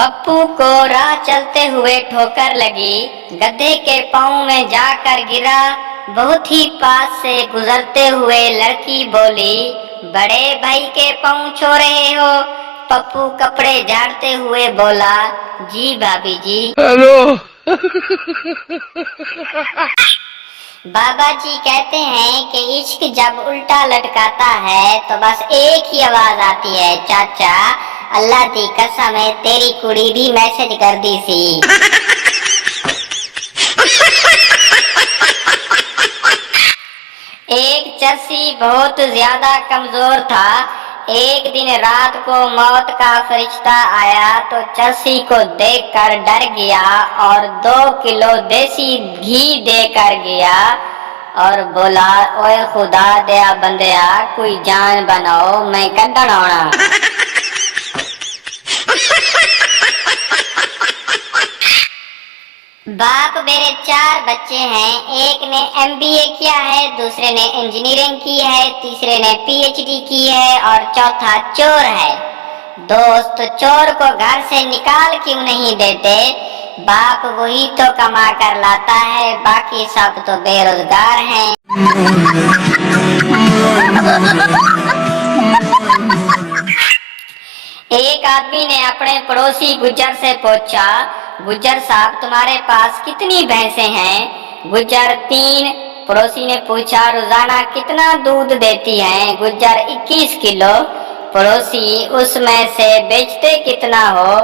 पप्पू को राह चलते हुए ठोकर लगी, गधे के पांव में जाकर गिरा। बहुत ही पास से गुजरते हुए लड़की बोली, बड़े भाई के पांव छू रहे हो? पप्पू कपड़े झाड़ते हुए बोला, जी भाभी जी। हेलो। बाबा जी कहते हैं कि इश्क जब उल्टा लटकाता है तो बस एक ही आवाज आती है, चाचा अल्लाह दी कसम है तेरी कुड़ी भी मैसेज कर दी सी। एक चर्सी बहुत ज्यादा कमजोर था। एक दिन रात को मौत का फरिश्ता आया तो चर्सी को देखकर डर गया और 2 किलो देसी घी देकर गया और बोला, ओए खुदा दया बंदया कोई जान बनाओ मैं कड्डण आना। बाप मेरे 4 बच्चे हैं, एक ने MBA किया है, दूसरे ने इंजीनियरिंग की है, तीसरे ने PhD की है और चौथा चोर है। दोस्त चोर को घर से निकाल क्यों नहीं देते? बाप वही तो कमा कर लाता है, बाकी सब तो बेरोजगार हैं। एक आदमी ने अपने पड़ोसी गुज्जर से पूछा, गुज्जर साहब तुम्हारे पास कितनी भैंसें हैं? गुज्जर 3। पड़ोसी ने पूछा, रोजाना कितना दूध देती हैं? गुज्जर 21 किलो। पड़ोसी, उसमें से बेचते कितना हो?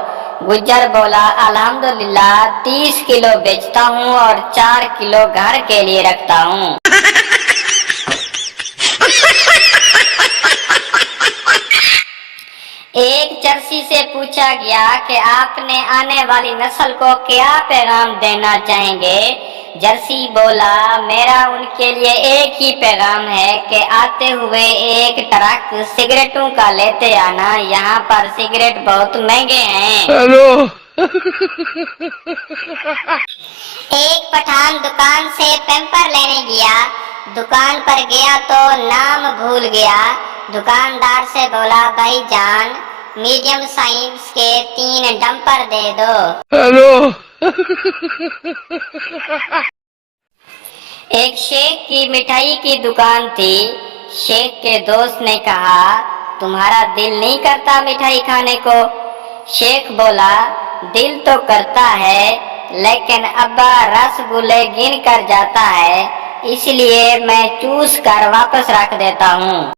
गुज्जर बोला, अल्हम्दुलिल्लाह 30 किलो बेचता हूँ और 4 किलो घर के लिए रखता हूँ। एक चर्सी से पूछा गया कि आपने आने वाली नस्ल को क्या पैगाम देना चाहेंगे? जर्सी बोला, मेरा उनके लिए एक ही पैगाम है कि आते हुए एक ट्रक सिगरेटों का लेते आना, यहाँ पर सिगरेट बहुत महंगे हैं। हेलो। एक पठान दुकान से पैम्पर लेने गया। दुकान पर गया तो नाम भूल गया। दुकानदार से बोला, भाई जान मीडियम साइज के 3 डंपर दे दो। हेलो। एक शेख की मिठाई की दुकान थी। शेख के दोस्त ने कहा, तुम्हारा दिल नहीं करता मिठाई खाने को? शेख बोला, दिल तो करता है लेकिन अब्बा रसगुल्ले गिन कर जाता है, इसलिए मैं चूस कर वापस रख देता हूँ।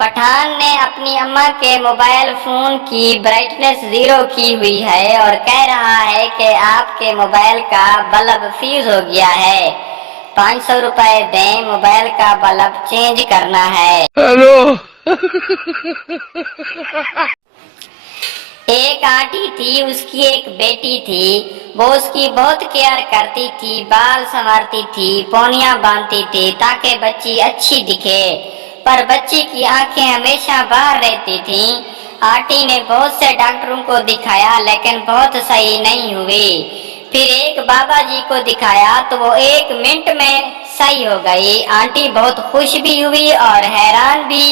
पठान ने अपनी अम्मा के मोबाइल फोन की ब्राइटनेस 0 की हुई है और कह रहा है कि आपके मोबाइल का बल्ब फ्यूज हो गया है, 500 रुपए दें, मोबाइल का बल्ब चेंज करना है। हेलो। एक आंटी थी, उसकी एक बेटी थी। वो उसकी बहुत केयर करती थी, बाल संवारती थी, पौनियां बांधती थी ताकि बच्ची अच्छी दिखे, पर बच्ची की आंखें हमेशा बाहर रहती थीं। आंटी ने बहुत से डॉक्टरों को दिखाया लेकिन बहुत सही नहीं हुई। फिर एक बाबा जी को दिखाया तो वो 1 मिनट में सही हो गई। आंटी बहुत खुश भी हुई और हैरान भी।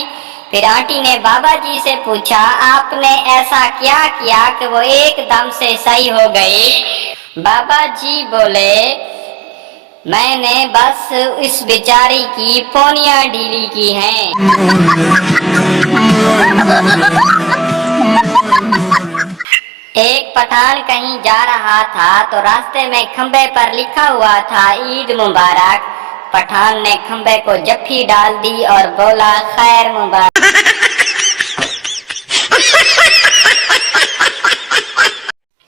फिर आंटी ने बाबा जी से पूछा, आपने ऐसा क्या किया कि वो एकदम से सही हो गई? बाबा जी बोले, मैंने बस इस बेचारी की पौनियां ढीली की हैं। एक पठान कहीं जा रहा था तो रास्ते में खंबे पर लिखा हुआ था, ईद मुबारक। पठान ने खंबे को जफ्फी डाल दी और बोला, खैर मुबारक।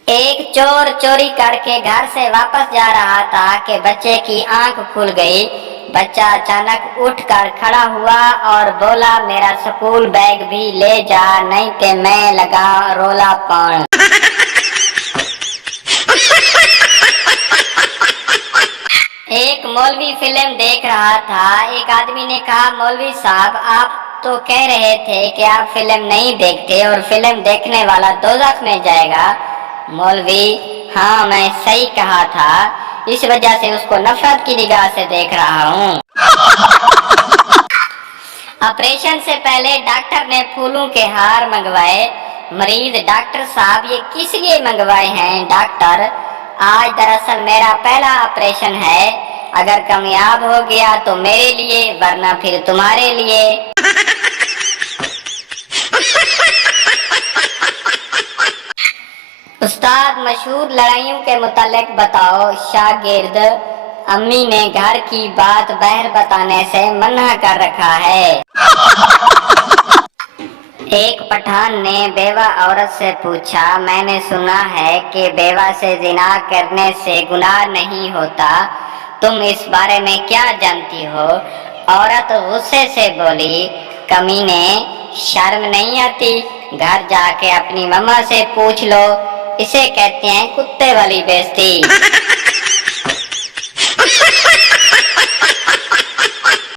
एक चोर चोरी करके घर से वापस जा रहा था कि बच्चे की आंख खुल गई। बच्चा अचानक उठकर खड़ा हुआ और बोला, मेरा स्कूल बैग भी ले जा, नहीं कि मैं लगा रोला पान। एक मौलवी फिल्म देख रहा था। एक आदमी ने कहा, मौलवी साहब आप तो कह रहे थे कि आप फिल्म नहीं देखते और फिल्म देखने वाला दोज़ख में जाएगा। मौलवी, हाँ मैं सही कहा था, इस वजह से उसको नफरत की निगाह से देख रहा हूँ। ऑपरेशन से पहले डॉक्टर ने फूलों के हार मंगवाए। मरीज, डॉक्टर साहब ये किस लिए मंगवाए हैं? डॉक्टर, आज दरअसल मेरा पहला ऑपरेशन है, अगर कामयाब हो गया तो मेरे लिए, वरना फिर तुम्हारे लिए। उस्ताद, मशहूर लड़ाइयों के मुतालिक बताओ। शागिर्द, अम्मी ने घर की बात बाहर बताने से मना कर रखा है। एक पठान ने बेवा औरत से पूछा, मैंने सुना है कि बेवा से जिना करने से गुनाह नहीं होता, तुम इस बारे में क्या जानती हो? औरत गुस्से से बोली, कमीने, शर्म नहीं आती? घर जाके अपनी मम्मा से पूछ लो, इसे कहते हैं कुत्ते वाली बेइज्जती।